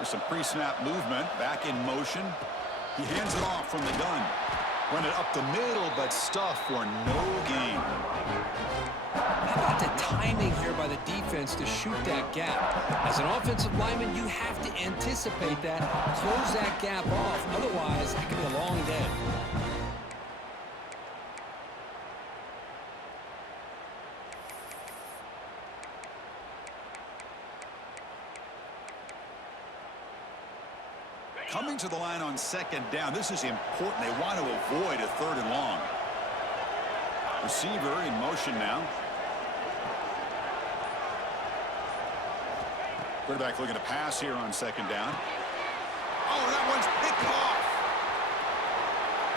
There's some pre-snap movement, back in motion. He hands it off from the gun. Run it up the middle, but stuffed for no gain. How about the timing here by the defense to shoot that gap? As an offensive lineman, you have to anticipate that, close that gap off. Otherwise, it could be a long day. Coming to the line on second down. This is important. They want to avoid a third and long. Receiver in motion now. Quarterback looking to pass here on second down. Oh, that one's picked off.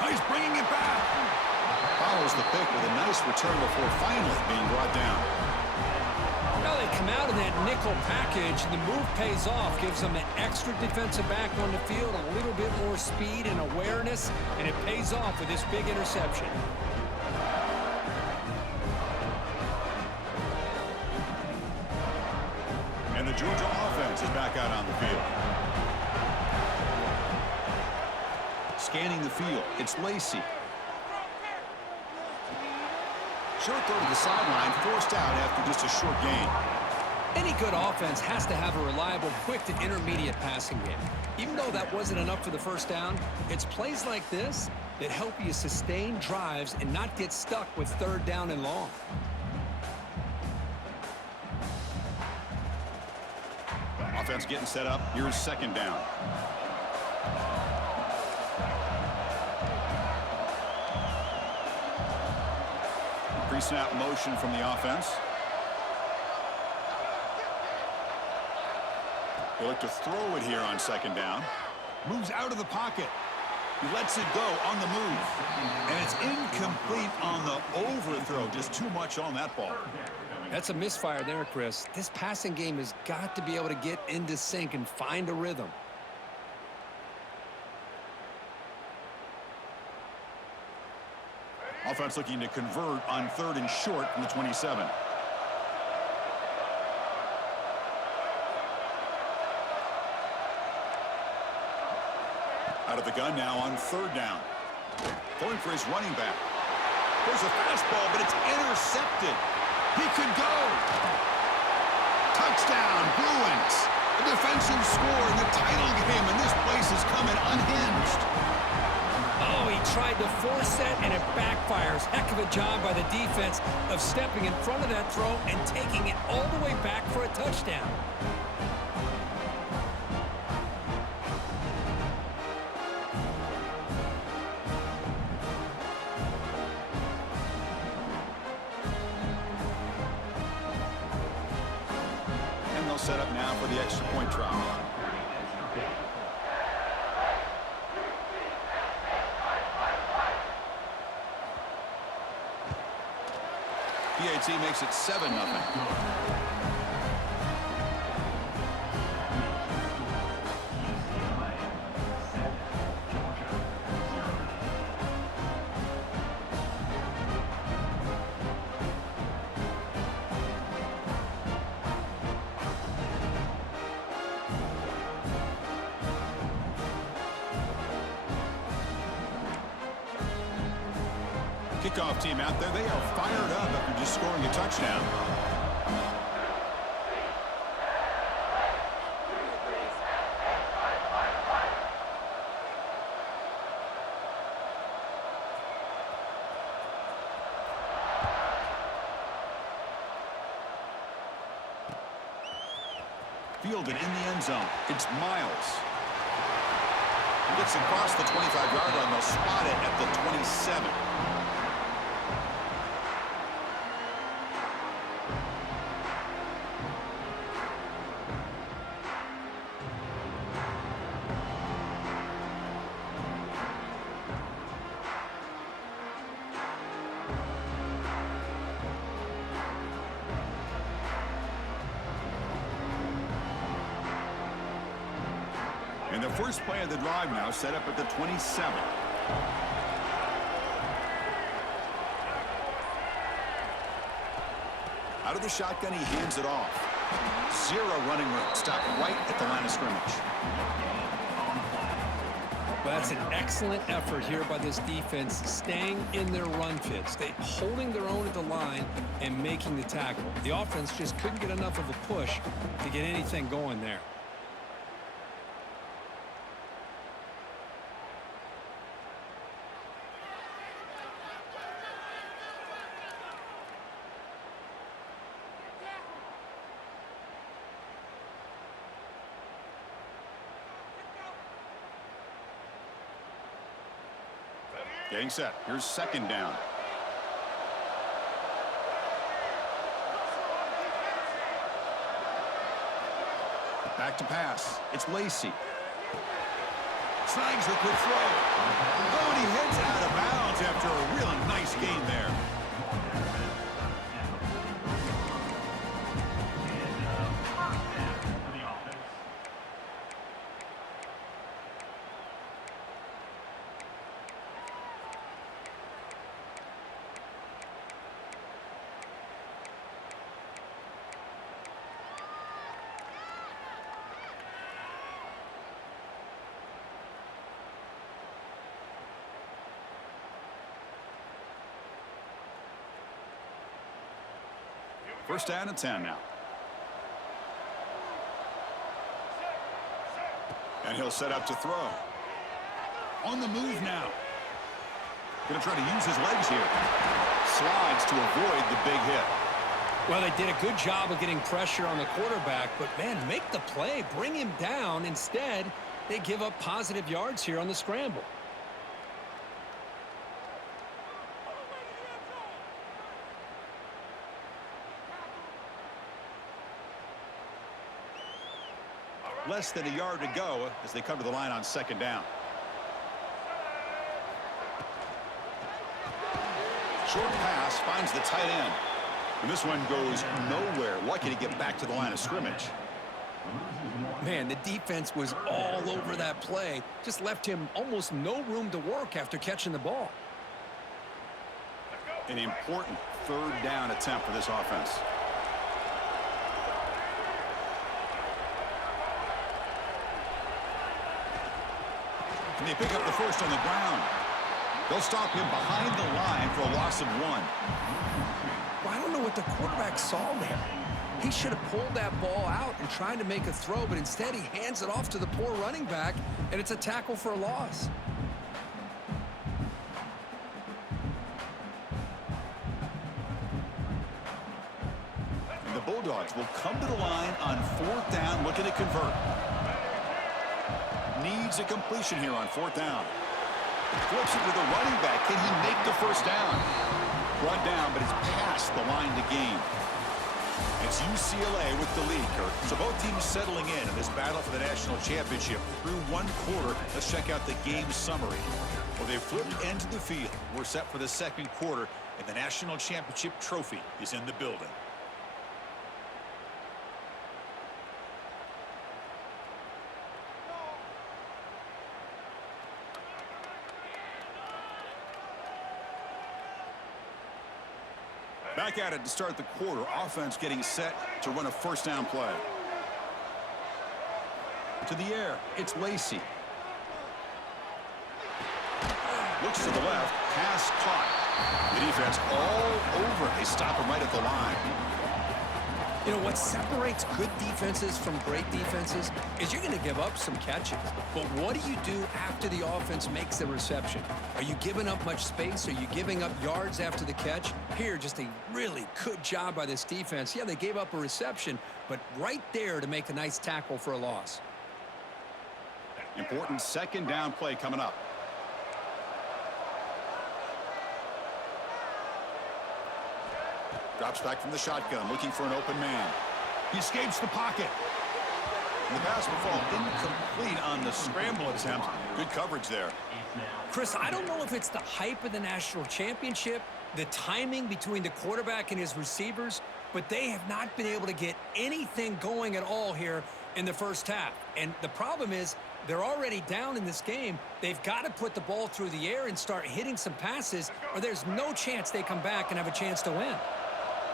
Oh, he's bringing it back. Follows the pick with a nice return before finally being brought down. Well, they come out in that nickel package. The move pays off, gives them an extra defensive back on the field, a little bit more speed and awareness, and it pays off with this big interception. And the Georgia offense is back out on the field. Scanning the field, it's Lacey. Short throw to the sideline, forced out after just a short gain. Any good offense has to have a reliable, quick to intermediate passing game. Even though that wasn't enough for the first down, it's plays like this that help you sustain drives and not get stuck with third down and long. Offense getting set up. Here's second down. Pre-snap motion from the offense. They look to throw it here on second down. Moves out of the pocket. He lets it go on the move. And it's incomplete on the overthrow. Just too much on that ball. That's a misfire there, Chris. This passing game has got to be able to get into sync and find a rhythm. Offense looking to convert on third and short from the 27. Out of the gun now on third down. Going for his running back. There's a fastball, but it's intercepted. He could go. Touchdown, Bruins. A defensive score in the title game, and this place is coming unhinged. Oh, he tried to force that, and it backfires. Heck of a job by the defense of stepping in front of that throw and taking it all the way back for a touchdown. And they'll set up now for the extra point try. PAT makes it 7-0. Kickoff team out there. They are fired up after just scoring a touchdown. Fielded in the end zone. It's Miles. He gets across the 25-yard line. They'll spot it at the 27. And the first play of the drive now set up at the 27. Out of the shotgun, he hands it off. Zero running room. Stopped right at the line of scrimmage. Well, that's an excellent effort here by this defense, staying in their run fits, holding their own at the line and making the tackle. The offense just couldn't get enough of a push to get anything going there. Getting set. Here's second down. Back to pass. It's Lacey. Snags the quick throw. Oh, and he heads out of bounds after a really nice gain there. First down and 10 now. And he'll set up to throw. On the move now. Going to try to use his legs here. Slides to avoid the big hit. Well, they did a good job of getting pressure on the quarterback, but, man, make the play. Bring him down. Instead, they give up positive yards here on the scramble. Less than a yard to go as they come to the line on second down. Short pass finds the tight end. And this one goes nowhere. Lucky to get back to the line of scrimmage. Man, the defense was all over that play. Just left him almost no room to work after catching the ball. An important third down attempt for this offense. And they pick up the first on the ground. They'll stop him behind the line for a loss of 1. Well, I don't know what the quarterback saw there. He should have pulled that ball out and tried to make a throw, but instead he hands it off to the poor running back, and it's a tackle for a loss. And the Bulldogs will come to the line on fourth down, looking to convert. Needs a completion here on fourth down. Flips it to the running back. Can he make the first down? Brought down, but it's past the line to gain. It's UCLA with the lead, Kurt. So both teams settling in this battle for the national championship through one quarter. Let's check out the game summary. Well, they flipped into the field. We're set for the second quarter, and the national championship trophy is in the building. Back at it to start the quarter. Offense getting set to run a first down play. To the air. It's Lacey. Looks to the left. Pass caught. The defense all over. They stop him right at the line. You know, what separates good defenses from great defenses is you're going to give up some catches. But what do you do after the offense makes the reception? Are you giving up much space? Are you giving up yards after the catch? Here, just a really good job by this defense. Yeah, they gave up a reception, but right there to make a nice tackle for a loss. Important second down play coming up. Drops back from the shotgun, looking for an open man. He escapes the pocket. And the pass will fall incomplete on the scramble attempt. Good coverage there. Chris, I don't know if it's the hype of the national championship, the timing between the quarterback and his receivers, but they have not been able to get anything going at all here in the first half. And the problem is they're already down in this game. They've got to put the ball through the air and start hitting some passes, or there's no chance they come back and have a chance to win.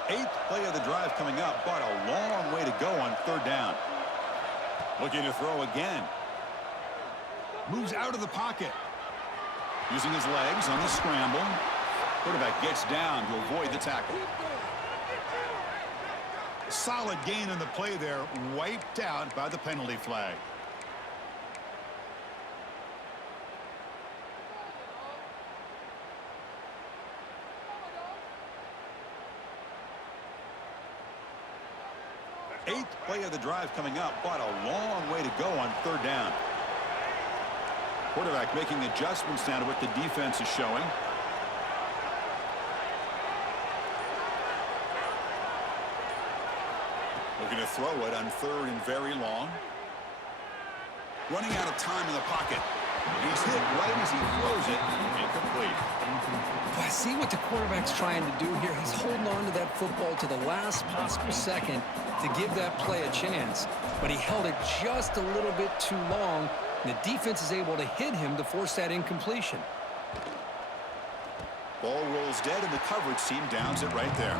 Eighth play of the drive coming up, but a long way to go on third down. Looking to throw again. Moves out of the pocket. Using his legs on the scramble. Quarterback gets down to avoid the tackle. Solid gain on the play there, wiped out by the penalty flag. Eighth play of the drive coming up, but a long way to go on third down. Quarterback making adjustments now to what the defense is showing. Looking to throw it on third and very long. Running out of time in the pocket. He's hit right as he throws it. Incomplete. Well, I see what the quarterback's trying to do here. He's holding on to that football to the last possible second to give that play a chance. But he held it just a little bit too long. And the defense is able to hit him to force that incompletion. Ball rolls dead and the coverage team downs it right there.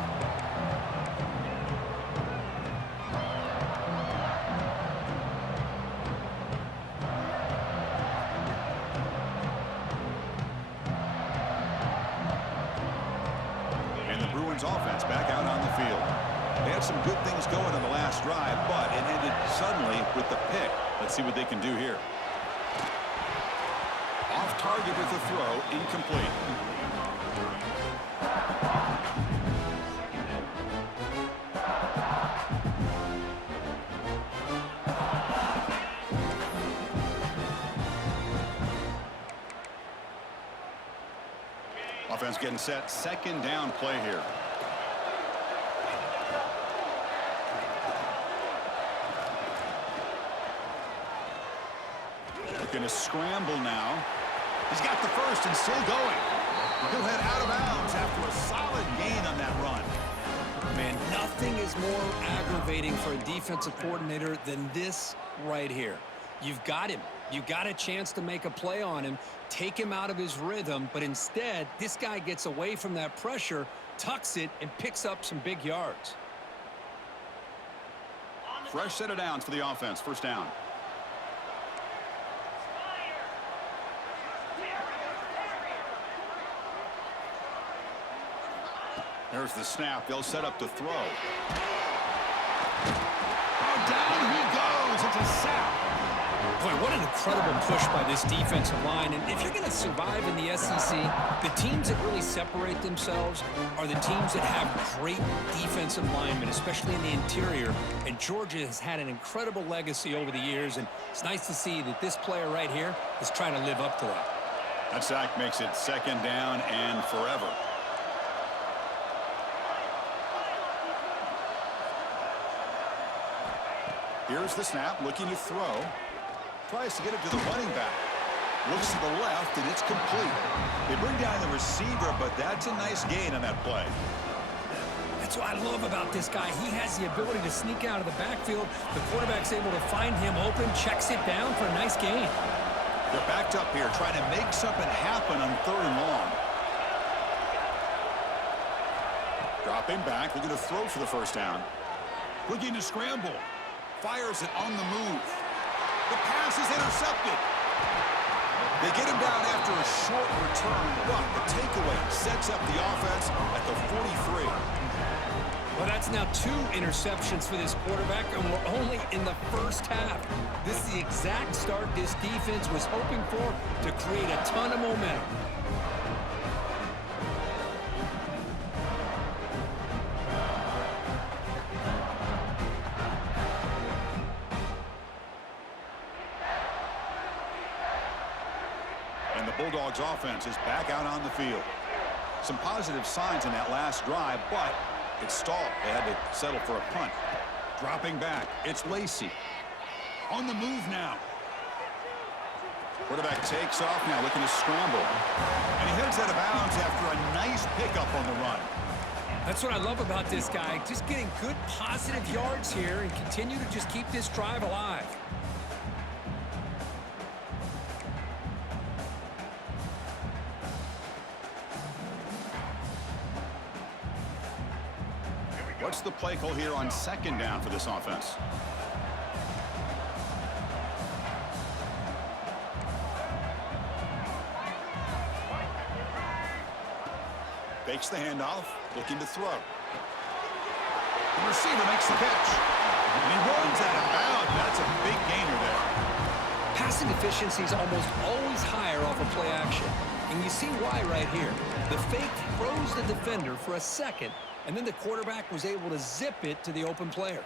Offense back out on the field. They had some good things going on the last drive, but it ended suddenly with the pick. Let's see what they can do here. Off target with the throw, incomplete. Offense getting set, second down play here. Going to scramble now. He's got the first and still going. He'll head out of bounds after a solid gain on that run. Man, nothing is more aggravating for a defensive coordinator than this right here. You've got him. You got a chance to make a play on him, take him out of his rhythm, but instead, this guy gets away from that pressure, tucks it, and picks up some big yards. Fresh set of downs for the offense. First down. There's the snap. They'll set up to throw. Oh, down he goes. It's a sack. Boy, what an incredible push by this defensive line. And if you're going to survive in the SEC, the teams that really separate themselves are the teams that have great defensive linemen, especially in the interior. And Georgia has had an incredible legacy over the years, and it's nice to see that this player right here is trying to live up to that. That sack makes it second down and forever. Here's the snap, looking to throw. Tries to get it to the running back. Looks to the left, and it's complete. They bring down the receiver, but that's a nice gain on that play. That's what I love about this guy. He has the ability to sneak out of the backfield. The quarterback's able to find him open, checks it down for a nice gain. They're backed up here, trying to make something happen on third and long. Dropping back, looking to throw for the first down. Looking to scramble. Fires it on the move. The pass is intercepted. They get him down after a short return, but the takeaway sets up the offense at the 43. Well, that's now 2 interceptions for this quarterback, and we're only in the first half. This is the exact start this defense was hoping for to create a ton of momentum. And the Bulldogs offense is back out on the field. Some positive signs in that last drive, but it stalled. They had to settle for a punt. Dropping back, it's Lacey. On the move now. Quarterback takes off now, looking to scramble. And he heads out of bounds after a nice pickup on the run. That's what I love about this guy. Just getting good positive yards here and continue to just keep this drive alive. What's the play call here on second down for this offense? Fakes the handoff, looking to throw. The receiver makes the catch. And he runs out of bounds. That's a big gainer there. Passing efficiency is almost always higher off of play action. And you see why right here. The fake throws the defender for a second, and then the quarterback was able to zip it to the open player.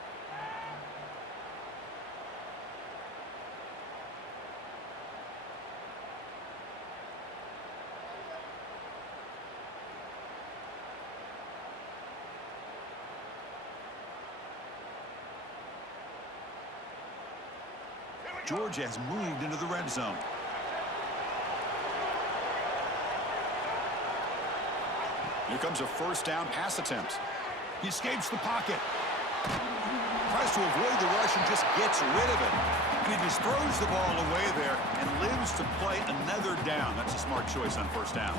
Georgia has moved into the red zone. Here comes a first down pass attempt. He escapes the pocket. Tries to avoid the rush and just gets rid of it. And he just throws the ball away there and lives to play another down. That's a smart choice on first down.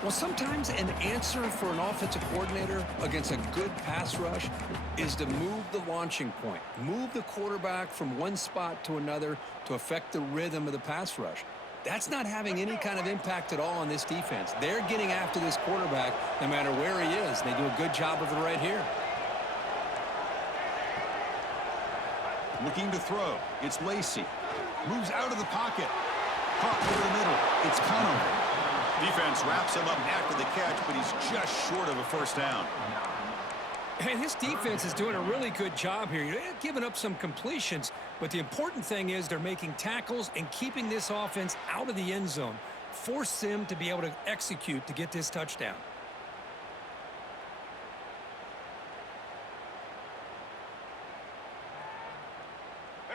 Well, sometimes an answer for an offensive coordinator against a good pass rush is to move the launching point, move the quarterback from one spot to another to affect the rhythm of the pass rush. That's not having any kind of impact at all on this defense. They're getting after this quarterback no matter where he is. They do a good job of it right here. Looking to throw. It's Lacey. Moves out of the pocket. Caught over the middle. It's Conover. Defense wraps him up after the catch, but he's just short of a first down. And this defense is doing a really good job here. They're giving up some completions, but the important thing is they're making tackles and keeping this offense out of the end zone. Force them to be able to execute to get this touchdown.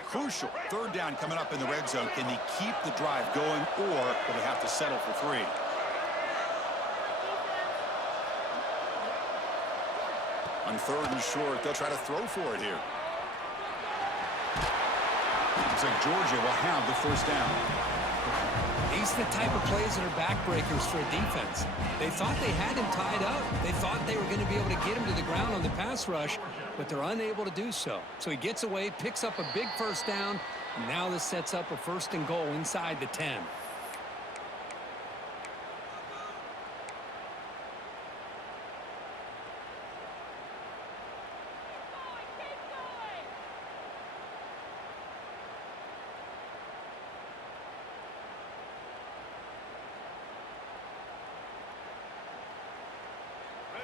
Crucial. Third down coming up in the red zone. Can they keep the drive going, or will they have to settle for 3? On third and short, they'll try to throw for it here. Looks like Georgia will have the first down. These are the type of plays that are backbreakers for a defense. They thought they had him tied up. They thought they were going to be able to get him to the ground on the pass rush, but they're unable to do so. So he gets away, picks up a big first down, and now this sets up a first and goal inside the 10.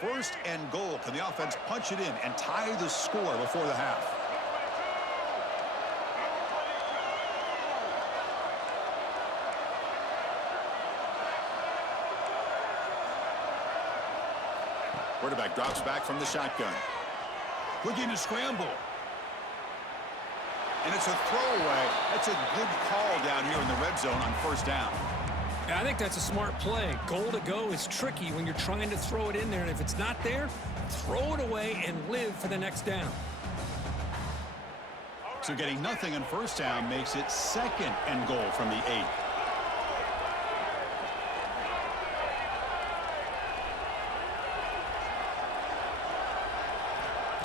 First and goal. Can the offense punch it in and tie the score before the half? Quarterback drops back from the shotgun. Looking to scramble. And it's a throwaway. That's a good call down here in the red zone on first down. I think that's a smart play. Goal to go is tricky when you're trying to throw it in there, and if it's not there, throw it away and live for the next down. So getting nothing on first down makes it second and goal from the 8.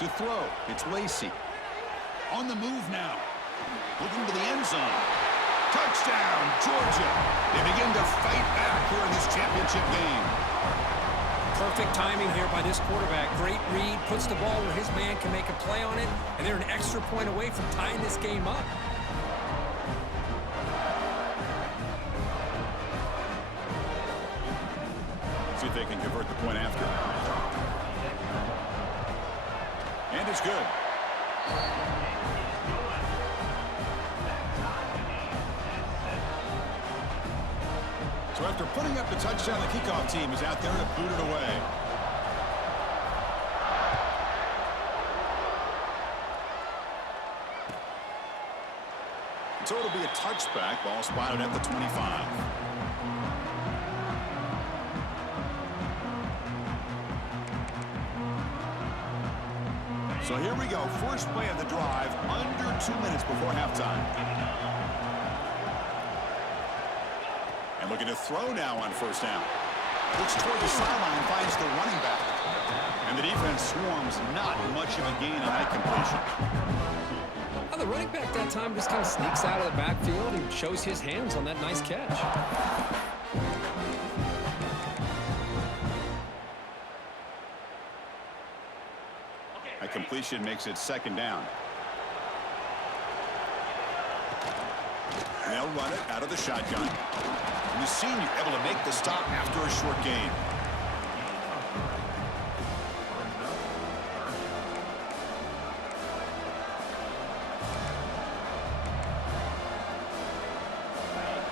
To throw, it's Lacey. On the move now. Looking to the end zone. Touchdown, Georgia. They begin to fight back here in this championship game. Perfect timing here by this quarterback. Great read, puts the ball where his man can make a play on it, and they're an extra point away from tying this game up. See if they can convert the point after. And it's good. So after putting up the touchdown, the kickoff team is out there to boot it away. So it'll be a touchback. Ball spotted at the 25. So here we go. First play of the drive, under 2 minutes before halftime. Looking to throw now on first down. Looks toward the sideline, finds the running back. And the defense swarms, not much of a gain on that completion. Well, the running back that time just kind of sneaks out of the backfield and shows his hands on that nice catch. A completion makes it second down. And they'll run it out of the shotgun. And the senior able to make the stop after a short gain.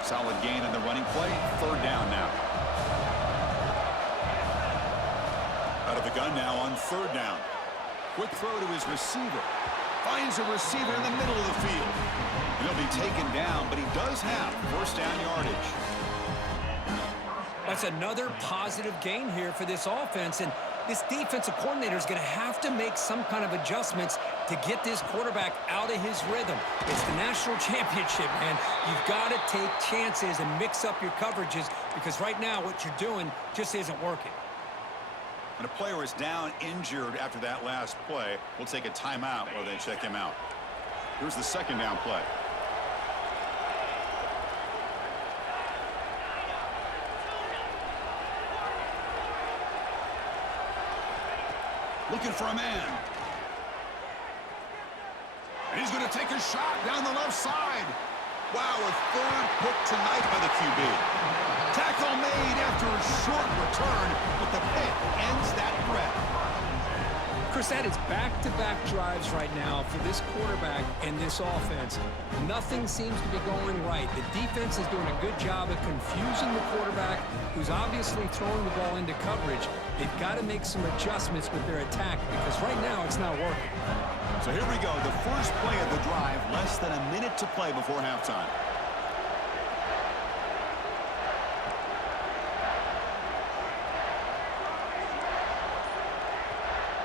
Solid gain on the running play. Third down now. Out of the gun now on third down. Quick throw to his receiver. Finds a receiver in the middle of the field. And he'll be taken down, but he does have first down yardage. That's another positive gain here for this offense. And this defensive coordinator is going to have to make some kind of adjustments to get this quarterback out of his rhythm. It's the national championship, man. You've got to take chances and mix up your coverages because right now what you're doing just isn't working. And a player is down injured after that last play. We'll take a timeout while they check him out. Here's the second down play. Looking for a man. And he's going to take a shot down the left side. Wow, a third pick tonight by the QB. Tackle made after a short return, but the pick ends that threat. Chris, that is back-to-back drives right now for this quarterback and this offense. Nothing seems to be going right. The defense is doing a good job of confusing the quarterback, who's obviously throwing the ball into coverage. They've got to make some adjustments with their attack because right now it's not working. So here we go, the first play of the drive, less than a minute to play before halftime.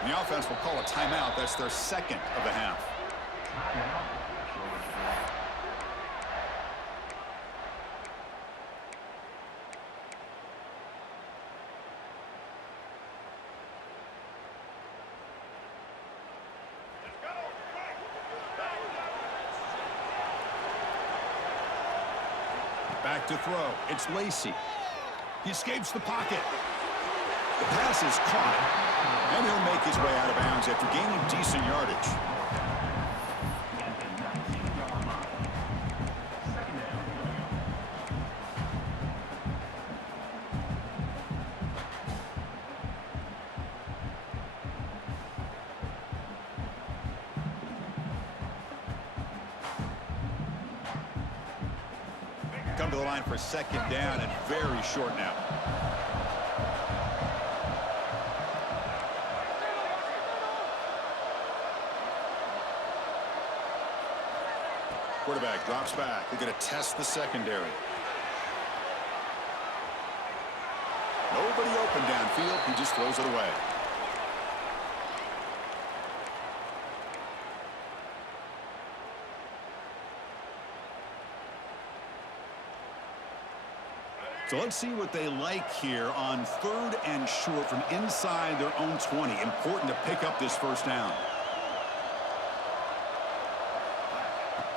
The offense will call a timeout. That's their second of the half. Back to throw. It's Lacey. He escapes the pocket. The pass is caught. And he'll make his way out of bounds after gaining decent yardage. Come to the line for second down and very short now. Quarterback drops back. They're going to test the secondary. Nobody open downfield. He just throws it away. So let's see what they like here on third and short from inside their own 20. Important to pick up this first down.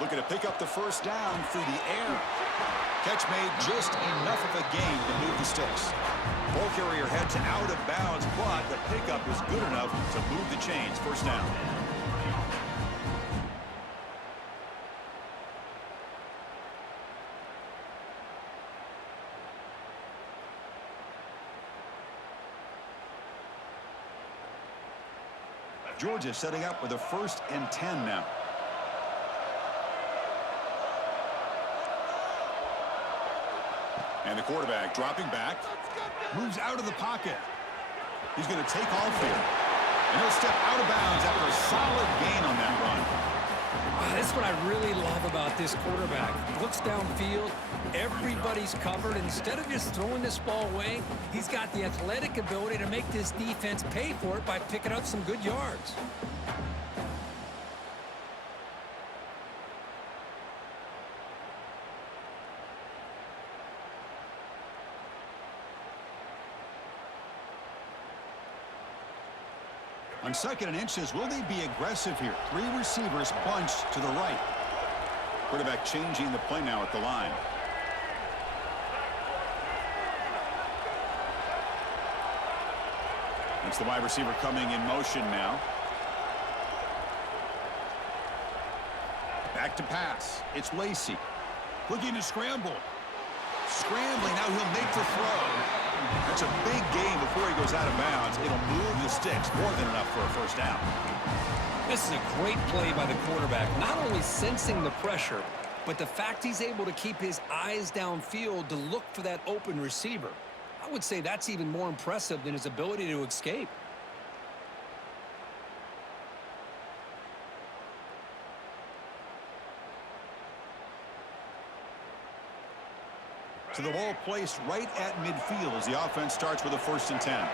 Looking to pick up the first down through the air. Catch made just enough of a gain to move the sticks. Ball carrier heads out of bounds, but the pickup is good enough to move the chains. First down. Georgia setting up with a 1st and 10 now. And the quarterback dropping back, moves out of the pocket. He's going to take off here. And he'll step out of bounds after a solid gain on that run. That's what I really love about this quarterback. Looks downfield, everybody's covered. Instead of just throwing this ball away, he's got the athletic ability to make this defense pay for it by picking up some good yards. On 2nd and inches, will they be aggressive here? 3 receivers bunched to the right. Quarterback changing the play now at the line. It's the wide receiver coming in motion now. Back to pass. It's Lacey. Looking to scramble. Scrambling. Now he'll make the throw. That's a big gain before he goes out of bounds. It'll move the sticks. More than enough for a first down. This is a great play by the quarterback. Not only sensing the pressure, but the fact he's able to keep his eyes downfield to look for that open receiver. I would say that's even more impressive than his ability to escape. So the ball placed right at midfield as the offense starts with a 1st and 10.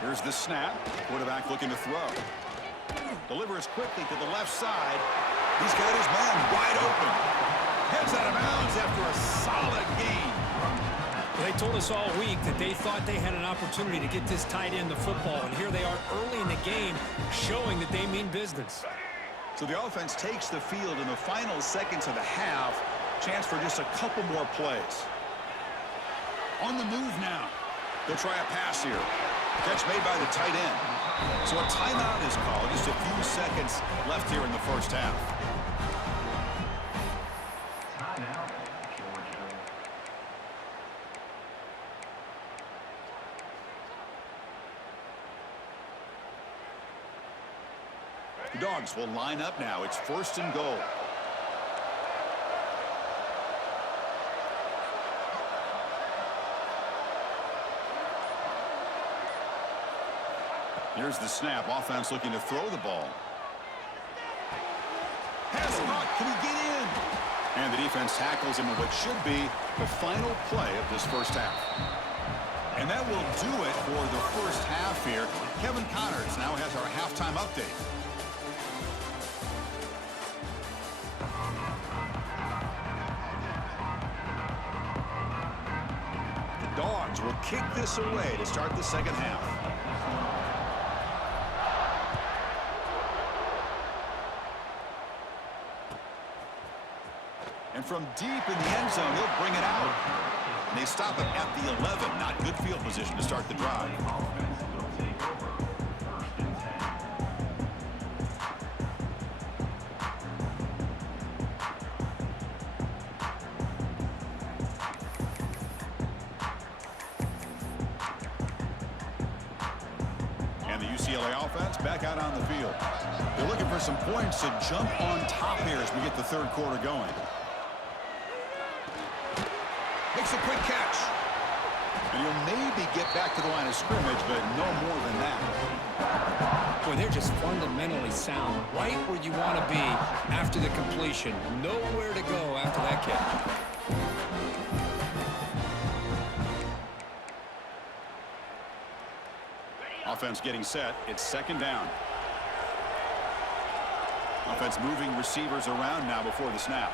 Here's the snap. Quarterback looking to throw. Delivers quickly to the left side. He's got his man wide open. Heads out of bounds after a solid gain. They told us all week that they thought they had an opportunity to get this tight end the football, and here they are early in the game showing that they mean business. So the offense takes the field in the final seconds of the half. Chance for just a couple more plays. On the move now. They'll try a pass here. Catch made by the tight end. So a timeout is called. Just a few seconds left here in the first half. The Dogs will line up now. It's 1st and goal. Here's the snap. Offense looking to throw the ball. Pass caught. Can he get in? And the defense tackles him in what should be the final play of this first half. And that will do it for the first half here. Kevin Connors now has our halftime update. The Dogs will kick this away to start the second half. And from deep in the end zone, he'll bring it out. And they stop him at the 11. Not good field position to start the drive. And the UCLA offense back out on the field. They're looking for some points to jump on top here as we get the 3rd quarter going. Makes a quick catch. And he'll maybe get back to the line of scrimmage, but no more than that. Boy, they're just fundamentally sound. Right where you want to be after the completion. Nowhere to go after that catch. Offense getting set. It's 2nd down. Offense moving receivers around now before the snap.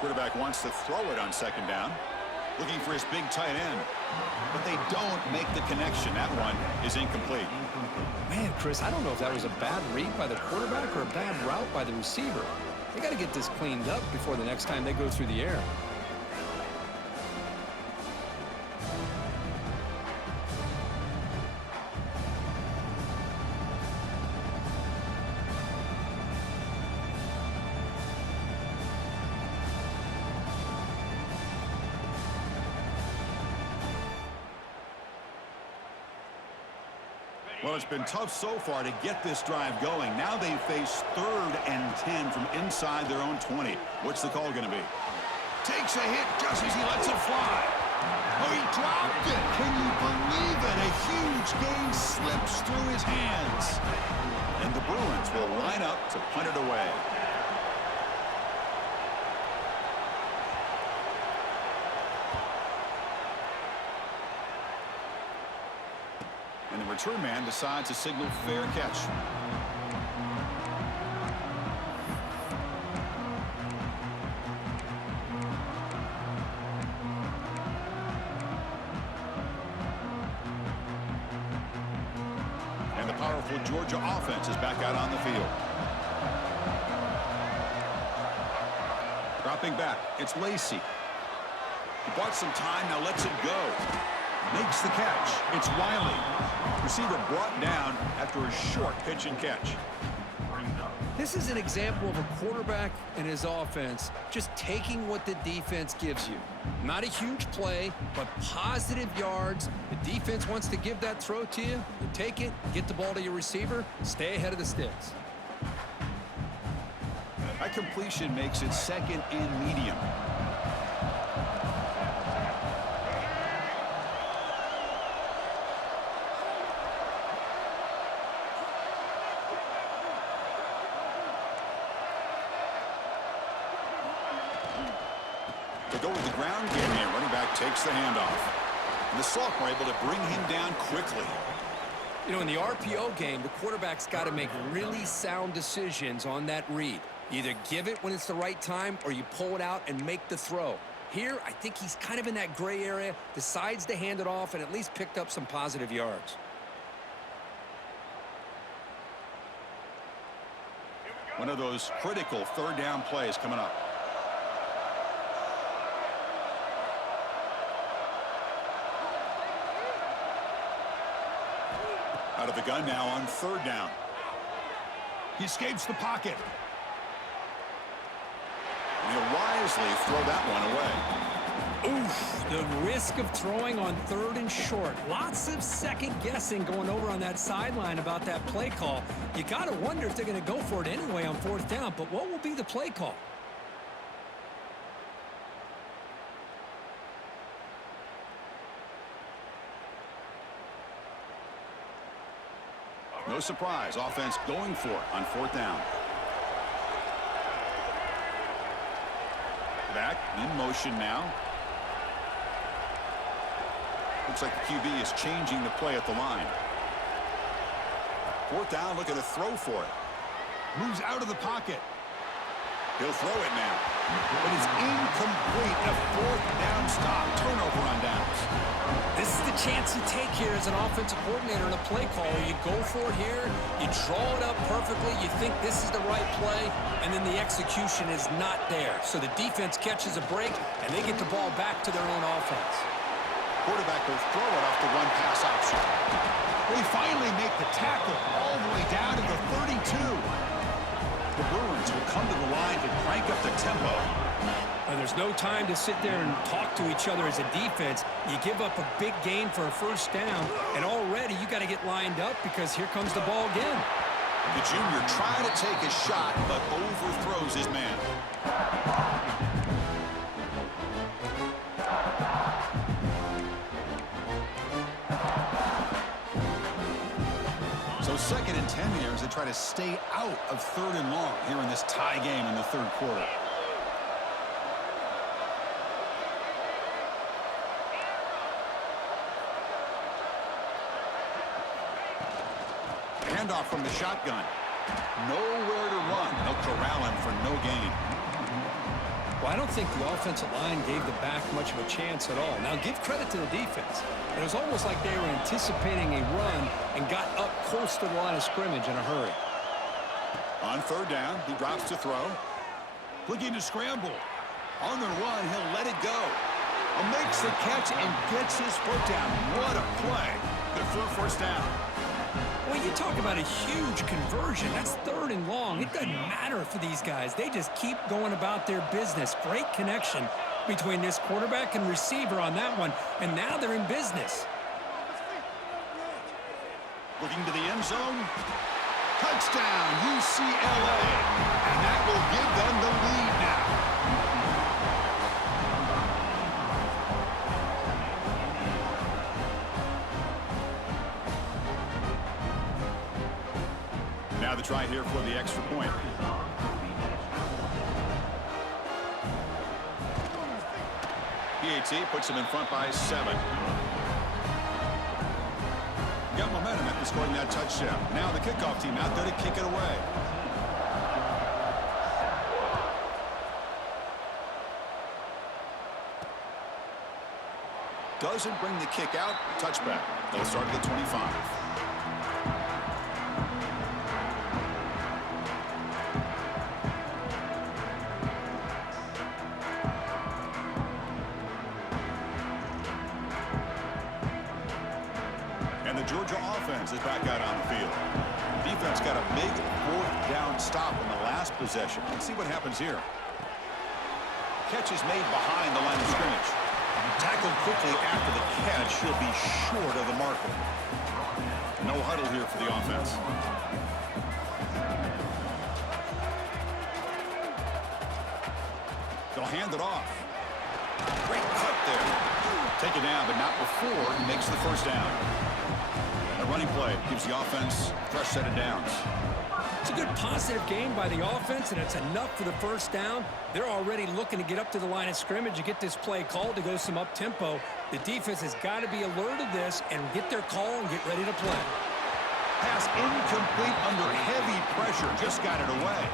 Quarterback wants to throw it on 2nd down. Looking for his big tight end. But they don't make the connection. That one is incomplete. Man, Chris, I don't know if that was a bad read by the quarterback or a bad route by the receiver. They got to get this cleaned up before the next time they go through the air. Well, it's been tough so far to get this drive going. Now they face 3rd and 10 from inside their own 20. What's the call going to be? Takes a hit just as he lets it fly. Oh, he dropped it. Can you believe it? A huge gain slips through his hands. And the Bruins will line up to punt it away. And the return man decides to signal fair catch. powerful Georgia offense is back out on the field. Dropping back, it's Lacey. He bought some time, now lets it go. Makes the catch. It's Wiley. Receiver brought down after a short pitch and catch. This is an example of a quarterback and his offense just taking what the defense gives you. Not a huge play, but positive yards. The defense wants to give that throw to you. You take it, get the ball to your receiver, stay ahead of the sticks. That completion makes it second and medium. To go with the ground game here, running back takes the handoff. And the sophomore able to bring him down quickly. You know, in the RPO game, the quarterback's got to make really sound decisions on that read. You either give it when it's the right time or you pull it out and make the throw. Here, I think he's kind of in that gray area, decides to hand it off and at least picked up some positive yards. One of those critical third down plays coming up. Out of the gun now on third down. He escapes the pocket. And he'll wisely throw that one away. Oof, the risk of throwing on third and short. Lots of second guessing going over on that sideline about that play call. You got to wonder if they're going to go for it anyway on fourth down, but what will be the play call? No surprise, offense going for it on fourth down. Back in motion now. Looks like the QB is changing the play at the line. Fourth down, looking to throw for it. Moves out of the pocket. He'll throw it now. But it's incomplete. A fourth down stop. Turnover on downs. This is the chance you take here as an offensive coordinator in a play call. You go for it here, you draw it up perfectly, you think this is the right play, and then the execution is not there. So the defense catches a break, and they get the ball back to their own offense. Quarterback will throw it off the one pass option. They finally make the tackle all the way down to the 32. The Bruins will come to the line to crank up the tempo. And there's no time to sit there and talk to each other as a defense. You give up a big gain for a first down, and already you got to get lined up because here comes the ball again. The junior trying to take a shot, but overthrows his man. So second and 10 here as they try to stay out of third and long here in this tie game in the third quarter. Handoff from the shotgun. Nowhere to run. They'll corral him for no gain. Well, I don't think the offensive line gave the back much of a chance at all. Now, give credit to the defense. It was almost like they were anticipating a run and got up close to the line of scrimmage in a hurry. On third down, he drops to throw. Looking to scramble. On the run, he'll let it go. Makes the catch and gets his foot down. What a play. Good for a first down. Well, you talk about a huge conversion. That's third and long. It doesn't matter for these guys. They just keep going about their business. Great connection between this quarterback and receiver on that one, and now they're in business. Looking to the end zone. Touchdown, UCLA. And that will give them the lead now. Now the try here for the extra point. PAT puts him in front by 7. Got momentum after scoring that touchdown. Now the kickoff team out there to kick it away. Doesn't bring the kick out. Touchback. They'll start at the 25. And the Georgia offense is back out on the field. Defense got a big fourth down stop in the last possession. Let's see what happens here. Catch is made behind the line of scrimmage. Tackled quickly after the catch. He'll be short of the marker. No huddle here for the offense. They'll hand it off. Great cut there. Take it down, but not before he makes the first down. A running play gives the offense a fresh set of downs. It's a good positive game by the offense, and it's enough for the first down. They're already looking to get up to the line of scrimmage and get this play called to go some up-tempo. The defense has got to be alert of this and get their call and get ready to play. Pass incomplete under heavy pressure. Just got it away.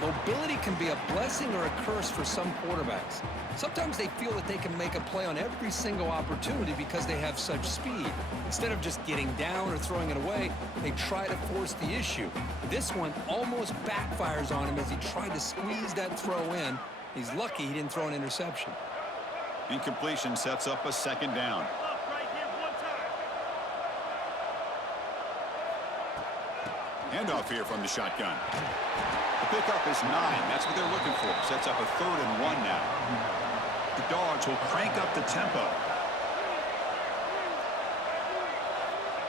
Mobility can be a blessing or a curse for some quarterbacks. Sometimes they feel that they can make a play on every single opportunity because they have such speed. Instead of just getting down or throwing it away, they try to force the issue. This one almost backfires on him as he tried to squeeze that throw in. He's lucky he didn't throw an interception. Incompletion sets up a second down. Handoff here from the shotgun. The pickup is 9. That's what they're looking for. Sets up a 3rd and 1 now. The Dogs will crank up the tempo.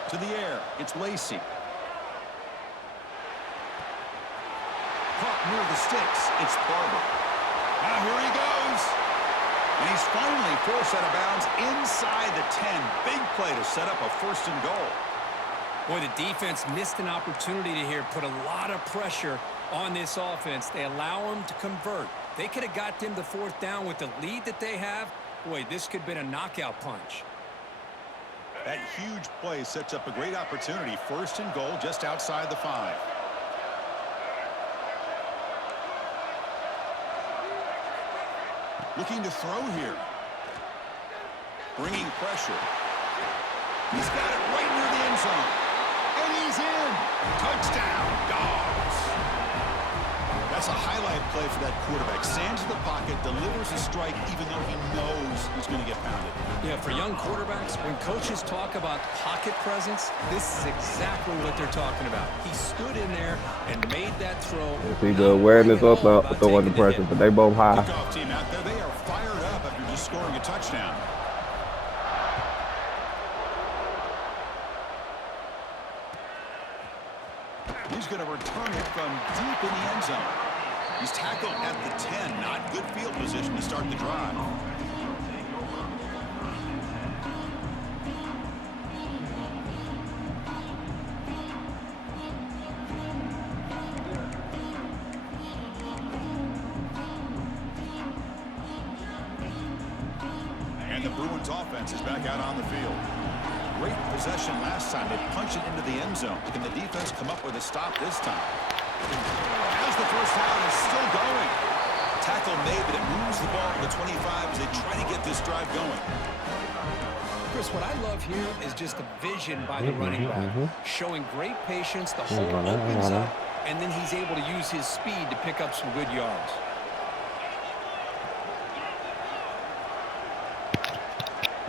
To the air. It's Lacey. Caught near the sticks. It's Barber. Now here he goes. And he's finally forced out of bounds inside the 10. Big play to set up a 1st and goal. Boy, the defense missed an opportunity to here, put a lot of pressure on this offense. They allow them to convert. They could have got them the 4th down with the lead that they have. Boy, this could have been a knockout punch. That huge play sets up a great opportunity. 1st and goal just outside the 5. Looking to throw here. Bringing pressure. He's got it right near the end zone. And he's in. Touchdown, Dogs. That's a highlight play for that quarterback. Sands in the pocket, delivers a strike even though he knows he's going to get pounded. Yeah, for young quarterbacks, when coaches talk about pocket presence, this is exactly what they're talking about. He stood in there and made that throw. See the awareness up throwing the pressure, but they both high. Kickoff team out there, they are fired up after just scoring a touchdown. He's going to return it from deep in the end zone. He's tackled at the 10. Not good field position to start the drive. And the Bruins offense is back out on the field. Great possession last time. They punched it into the end zone. Can the defense come up with a stop this time? As the first down is still going. Tackle made, but it moves the ball to the 25 as they try to get this drive going. Chris, what I love here is just the vision by the running back. Showing great patience. The hole opens up, and then he's able to use his speed to pick up some good yards.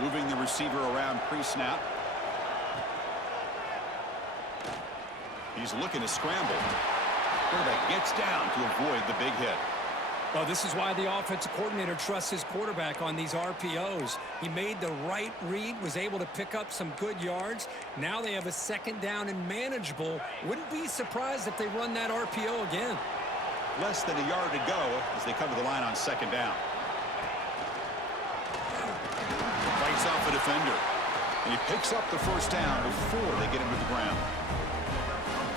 Moving the receiver around pre-snap. He's looking to scramble. Quarterback gets down to avoid the big hit. Well, this is why the offensive coordinator trusts his quarterback on these RPOs. He made the right read, was able to pick up some good yards. Now they have a 2nd down and manageable. Wouldn't be surprised if they run that RPO again. Less than a yard to go as they come to the line on 2nd down. Fights off a defender. And he picks up the 1st down before they get him to the ground.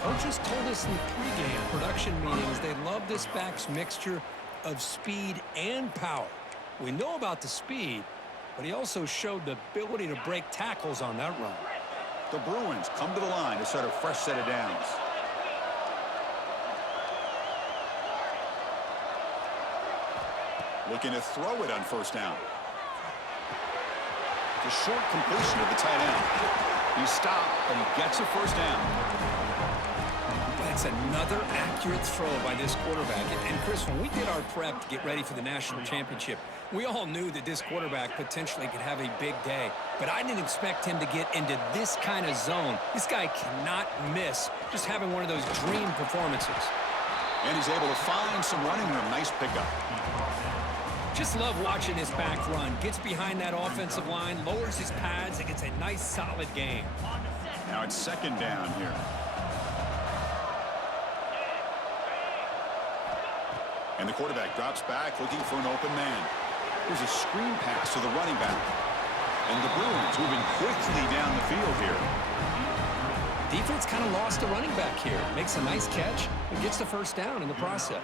Coaches told us in the pregame production meetings they love this back's mixture of speed and power. We know about the speed, but he also showed the ability to break tackles on that run. The Bruins come to the line to start a fresh set of downs. Looking to throw it on 1st down. The short completion of the tight end. He stopped, and he gets a 1st down. But That's another accurate throw by this quarterback. And Chris, when we did our prep to get ready for the national championship, we all knew that this quarterback potentially could have a big day. But I didn't expect him to get into this kind of zone. This guy cannot miss just having one of those dream performances. And he's able to find some running room. Nice pickup. Just love watching this back run. Gets behind that offensive line, lowers his pads, and gets a nice, solid gain. Now it's second down here. And the quarterback drops back looking for an open man. Here's a screen pass to the running back. And the Bruins moving quickly down the field here. Defense kind of lost a running back here. Makes a nice catch and gets the first down in the process.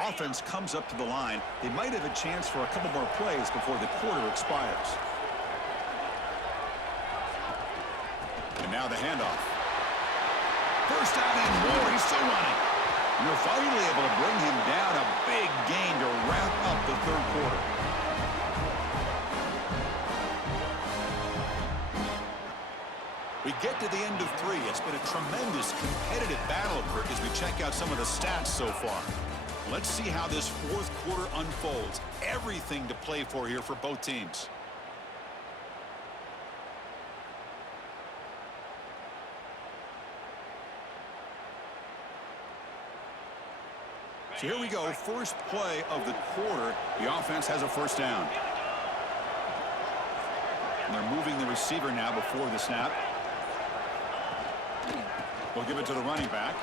Offense comes up to the line. They might have a chance for a couple more plays before the quarter expires. And now the handoff. First down and more. He's still running. And they're finally able to bring him down. A big gain to wrap up the third quarter. We get to the end of 3. It's been a tremendous competitive battle, Kirk, as we check out some of the stats so far. Let's see how this fourth quarter unfolds. Everything to play for here for both teams. So here we go. First play of the quarter. The offense has a first down. And they're moving the receiver now before the snap. They'll give it to the running back.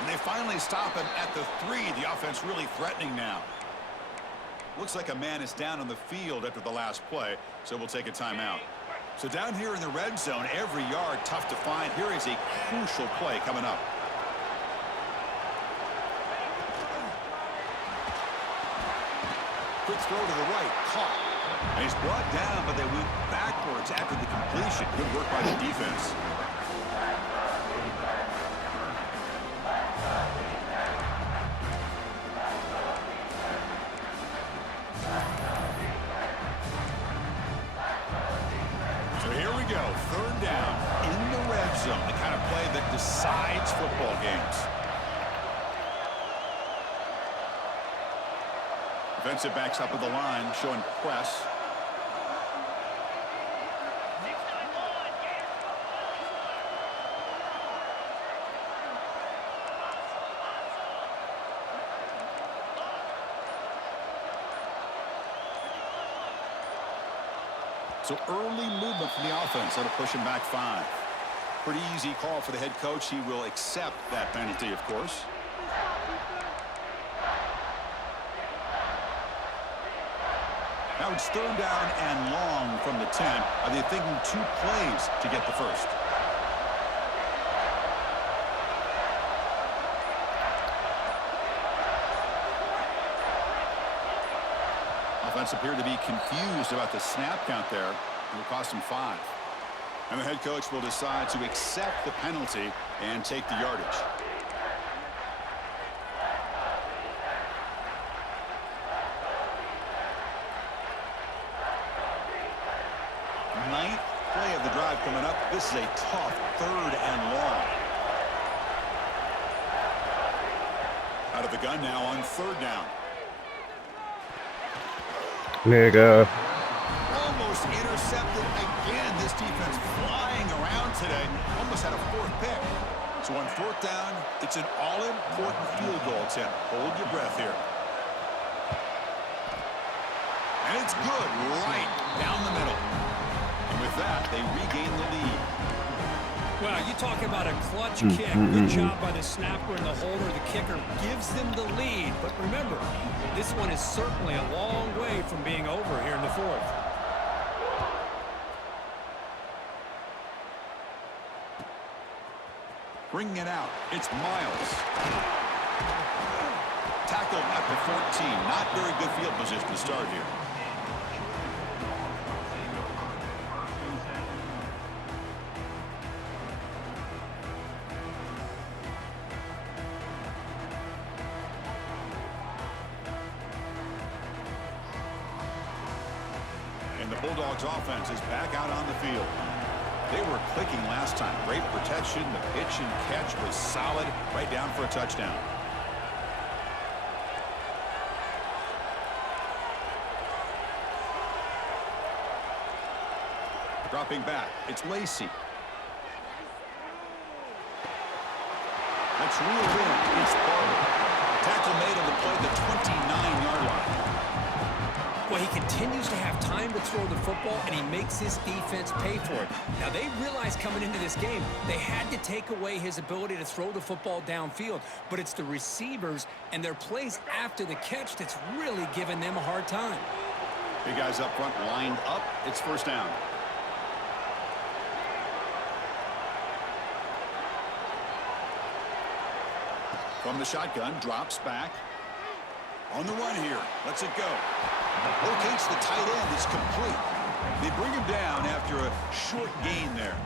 And they finally stop him at the 3. The offense really threatening now. Looks like a man is down on the field after the last play, so we'll take a timeout. So down here in the red zone, every yard tough to find. Here is a crucial play coming up. Quick throw to the right, caught. And he's brought down, but they went backwards after the completion. Good work by the defense. Third down in the red zone, the kind of play that decides football games. Defensive backs up at the line, showing press. So early movement from the offense. That'll push him back 5. Pretty easy call for the head coach. He will accept that penalty, of course. Now it's third down and long from the 10. Are they thinking 2 plays to get the first? Offense appeared to be confused about the snap count there. It will cost him 5. And the head coach will decide to accept the penalty and take the yardage. Ninth play of the drive coming up. This is a tough third and long. Out of the gun now on third down. Nigga. Almost intercepted again. This defense flying around today. Almost had a 4th pick. So on 4th down, it's an all-important field goal attempt. Hold your breath here. And it's good right down the middle. And with that, they regain the lead. Well, you talk about a clutch kick. Good job by the snapper and the holder. The kicker gives them the lead. But remember, this one is certainly a long way from being over here in the 4th. Bringing it out, it's Miles. Tackled at the 14. Not very good field position to start here. Bulldogs offense is back out on the field. They were clicking last time. Great protection. The pitch and catch was solid. Right down for a touchdown. Dropping back. It's Lacey. That's reeled in. It's Barber. Tackle made on the play at the 29-yard line. Well, he continues to have time to throw the football, and he makes his defense pay for it. Now, they realized coming into this game they had to take away his ability to throw the football downfield, but it's the receivers and their plays after the catch that's really giving them a hard time. Big guys up front lined up. It's first down. From the shotgun, drops back. On the run here. Lets it go. Locates the tight end. It's complete. They bring him down after a short gain there.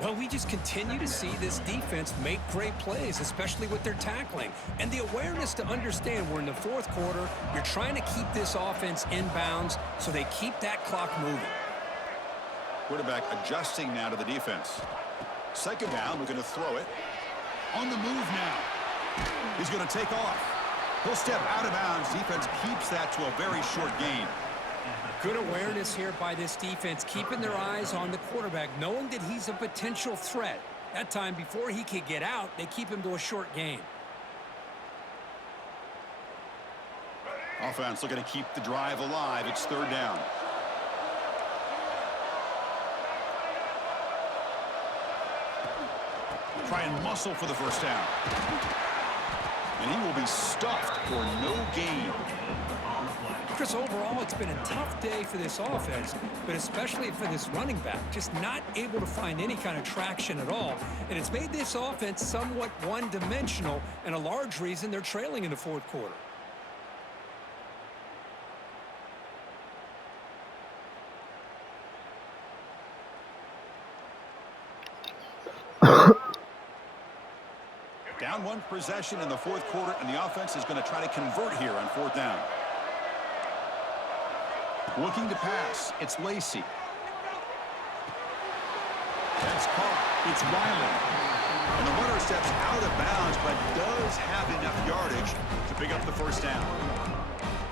Well, we just continue to see this defense make great plays, especially with their tackling. And the awareness to understand we're in the fourth quarter, you're trying to keep this offense in bounds so they keep that clock moving. Quarterback adjusting now to the defense. Second down, we're going to throw it. On the move now. He's going to take off. He'll step out of bounds. Defense keeps that to a very short gain. Good awareness here by this defense, keeping their eyes on the quarterback, knowing that he's a potential threat. That time, before he could get out, they keep him to a short gain. Offense looking to keep the drive alive. It's third down. Try and muscle for the first down. And he will be stuffed for no gain. Chris, overall, it's been a tough day for this offense, but especially for this running back, just not able to find any kind of traction at all. And it's made this offense somewhat one-dimensional, and a large reason they're trailing in the fourth quarter. Down one possession in the fourth quarter, and the offense is going to try to convert here on fourth down. Looking to pass. It's Lacey. That's caught. It's Riley. And the runner steps out of bounds, but does have enough yardage to pick up the first down.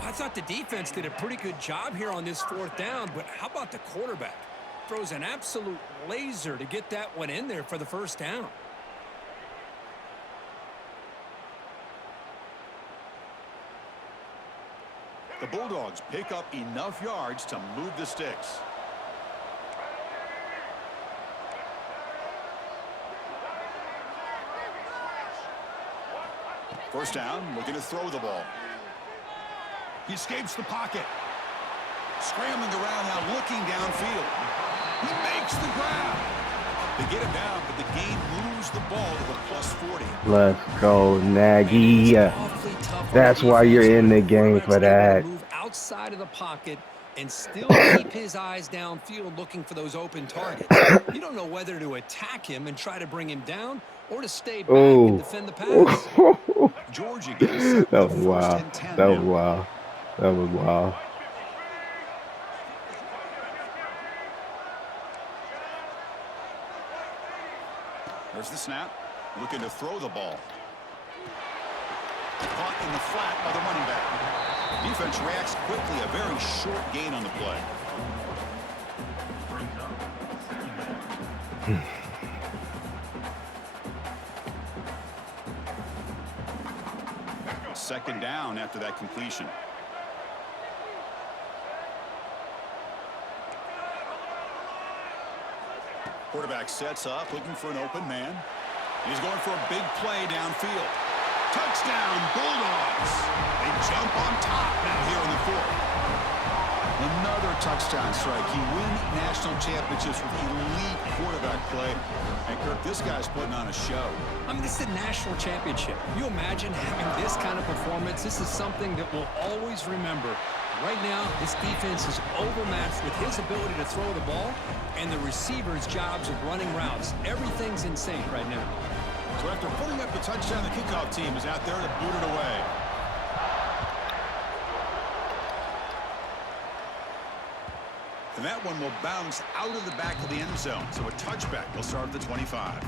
I thought the defense did a pretty good job here on this fourth down, but how about the quarterback? Throws an absolute laser to get that one in there for the first down. The Bulldogs pick up enough yards to move the sticks. First down, looking to throw the ball. He escapes the pocket. Scrambling around now, looking downfield. He makes the grab. They get him down, but the game moves the ball to the plus 40. Let's go, Nagy. That's why you're in the game for that. Move outside of the pocket and still keep his eyes downfield looking for those open targets. You don't know whether to attack him and try to bring him down or to stay back and defend the pass. Georgia gets set. That was wild. That was wild. That was wild. There's the snap. Looking to throw the ball. Caught in the flat by the running back. Defense reacts quickly. A very short gain on the play. Second down after that completion. Quarterback sets up, looking for an open man. He's going for a big play downfield. Touchdown, Bulldogs. They jump on top now here in the fourth. Another touchdown strike. He wins national championships with elite quarterback play. And Kirk, this guy's putting on a show. I mean, this is a national championship. You imagine having this kind of performance? This is something that we'll always remember. Right now, this defense is overmatched with his ability to throw the ball and the receivers' jobs of running routes. Everything's in sync right now. So after putting up the touchdown, the kickoff team is out there to boot it away. And that one will bounce out of the back of the end zone. So a touchback will start at the 25.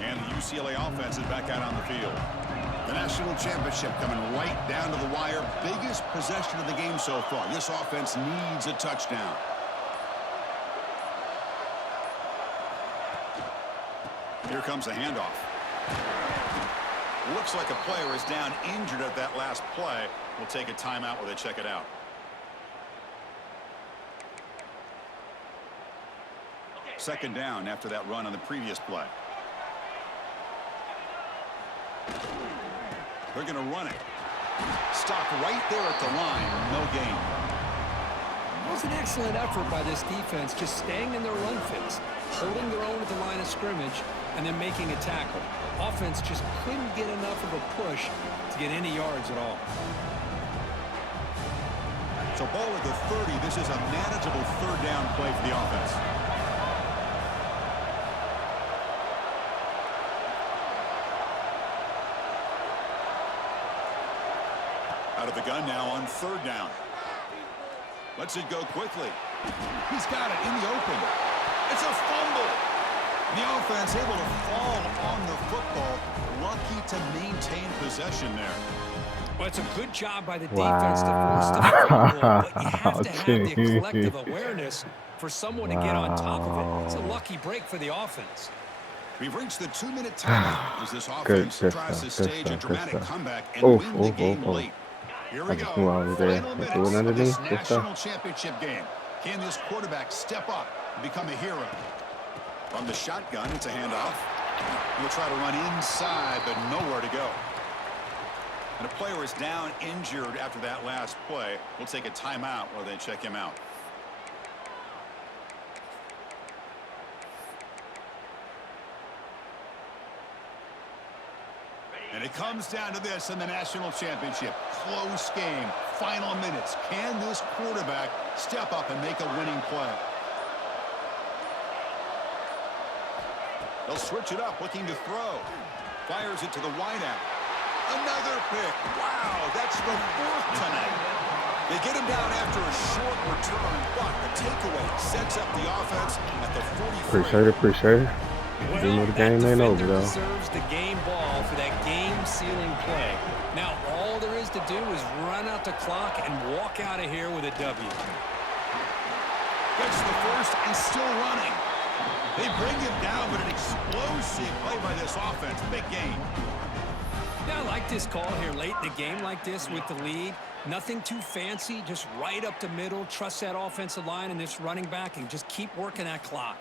And the UCLA offense is back out on the field. The national championship coming right down to the wire. Biggest possession of the game so far. This offense needs a touchdown. Here comes a handoff. Looks like a player is down injured at that last play. We'll take a timeout while they check it out. Second down after that run on the previous play. They're going to run it. Stop right there at the line. No gain. It was an excellent effort by this defense, just staying in their run fits, holding their own at the line of scrimmage, and then making a tackle. Offense just couldn't get enough of a push to get any yards at all. So ball at the 30. This is a manageable third down play for the offense. Out of the gun now on third down. Lets it go quickly. He's got it in the open. It's a fumble. The offense able to fall on the football. Lucky to maintain possession there. Well, it's a good job by the defense to force the fumble, but you have to have the collective awareness for someone to get on top of it. It's a lucky break for the offense. We've reached the 2-minute timeout as this offense tries to stage a dramatic comeback and win the game late. Here we go. Final minutes of this national championship game. Can this quarterback step up and become a hero? From the shotgun, it's a handoff. He'll try to run inside, but nowhere to go. And a player is down injured after that last play. We'll take a timeout while they check him out. And it comes down to this in the national championship. Close game. Final minutes. Can this quarterback step up and make a winning play? They'll switch it up, looking to throw. Fires it to the wideout. Another pick. Wow, that's the fourth tonight. They get him down after a short return, but the takeaway sets up the offense at the 43. Appreciate it. Well, You know the that game ain't over, defender though. deserves the game ball for that game-sealing play. Now, all there is to do is run out the clock and walk out of here with a W. Gets the first and still running. They bring him down, but an explosive play by this offense. Big game. Yeah, I like this call here late in the game like this with the lead. Nothing too fancy, just right up the middle. Trust that offensive line and this running back and just keep working that clock.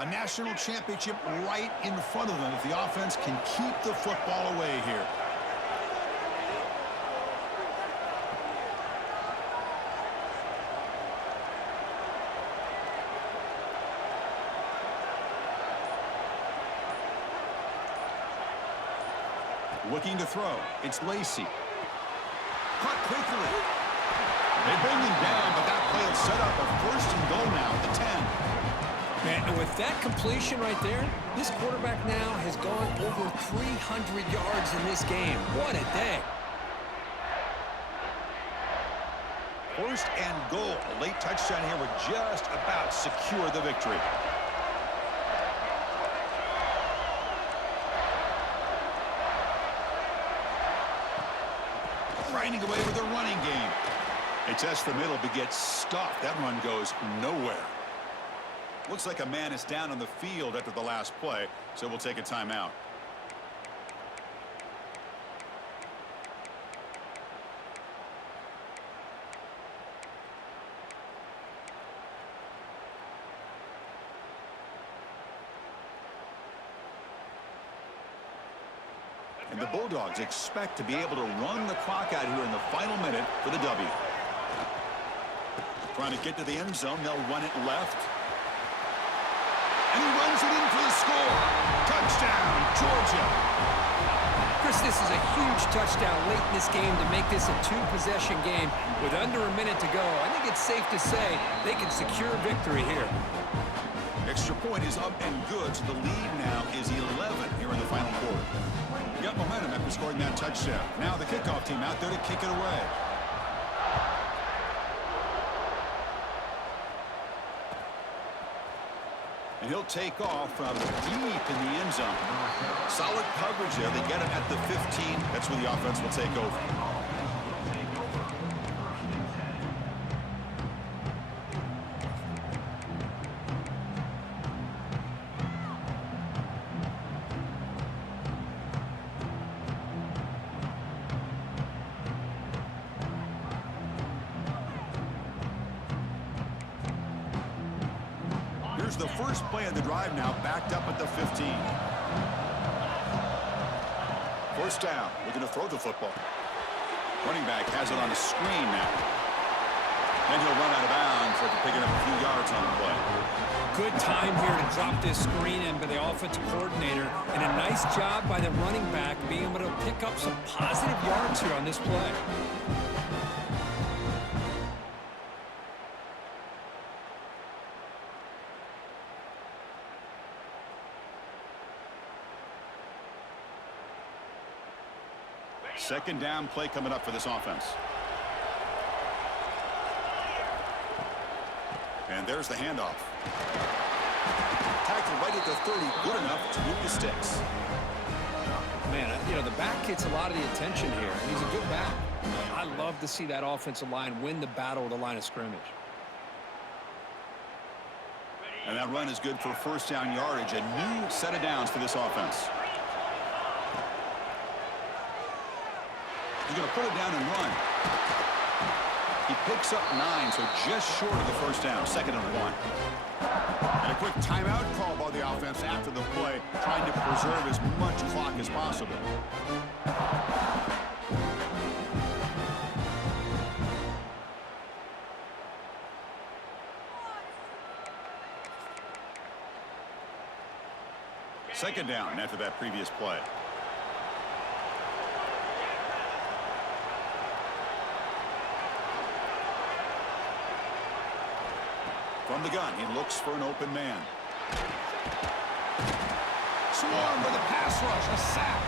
A national championship right in front of them if the offense can keep the football away here. Looking to throw. It's Lacey. Caught quickly. They bring him down, but that play will set up a first and goal now at the 10. Man, and with that completion right there, this quarterback now has gone over 300 yards in this game. What a day. First and goal. A late touchdown here would just about secure the victory. Grinding away with a running game. They test the middle, but gets stuffed. That run goes nowhere. Looks like a man is down on the field after the last play, so we'll take a timeout. And the Bulldogs expect to be able to run the clock out here in the final minute for the W. Trying to get to the end zone, they'll run it left. And he runs it in for the score. Touchdown, Georgia. Chris, this is a huge touchdown late in this game to make this a two-possession game with under a minute to go. I think it's safe to say they can secure victory here. Extra point is up and good, so the lead now is 11 here in the final quarter. You got momentum after scoring that touchdown. Now the kickoff team out there to kick it away. And he'll take off from deep in the end zone. Solid coverage there. They get him at the 15. That's where the offense will take over. Here's the first play of the drive now, backed up at the 15. First down. We're going to throw the football. Running back has it on the screen now. And he'll run out of bounds after picking up a few yards on the play. Good time here to drop this screen in by the offensive coordinator. And a nice job by the running back being able to pick up some positive yards here on this play. Second down play coming up for this offense. And there's the handoff. Tackled right at the 30, good enough to move the sticks. Man, you know, the back gets a lot of the attention here, and he's a good back. I love to see that offensive line win the battle at the line of scrimmage. And that run is good for first down yardage. A new set of downs for this offense. He's going to put it down and run. He picks up 9, so just short of the first down, 2nd and 1. And a quick timeout call by the offense after the play, trying to preserve as much clock as possible. Second down after that previous play. From the gun, he looks for an open man. Swarmed by the pass rush, a sack.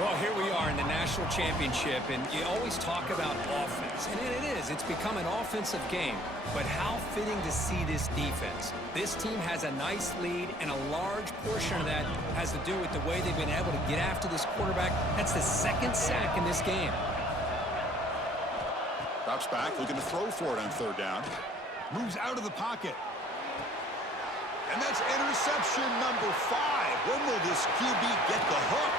Well, here we are in the national championship, and you always talk about offense, and it is. It's become an offensive game, but how fitting to see this defense. This team has a nice lead, and a large portion of that has to do with the way they've been able to get after this quarterback. That's the 2nd sack in this game. Drops back, looking to throw for it on 3rd down. Moves out of the pocket. And that's interception number 5. When will this QB get the hook?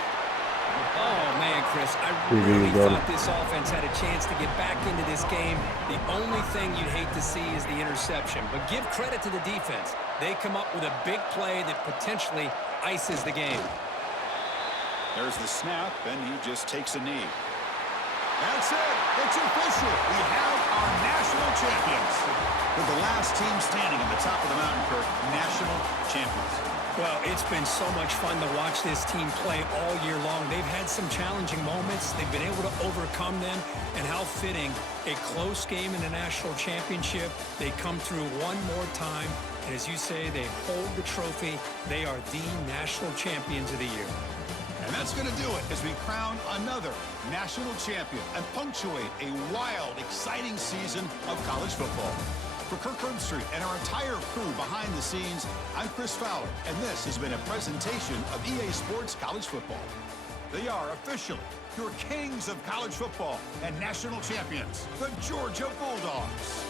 Oh, man, Chris, I really thought this offense had a chance to get back into this game. The only thing you'd hate to see is the interception. But give credit to the defense. They come up with a big play that potentially ices the game. There's the snap, and he just takes a knee. That's it. It's official. We have our national champions. With the last team standing at the top of the mountain, Kirk, national champions. Well, it's been so much fun to watch this team play all year long. They've had some challenging moments. They've been able to overcome them. And how fitting, a close game in the national championship. They come through one more time. And as you say, they hold the trophy. They are the national champions of the year. And that's going to do it as we crown another national champion and punctuate a wild, exciting season of college football. For Kirk Herbstreit and our entire crew behind the scenes, I'm Chris Fowler, and this has been a presentation of EA Sports College Football. They are officially your kings of college football and national champions, the Georgia Bulldogs.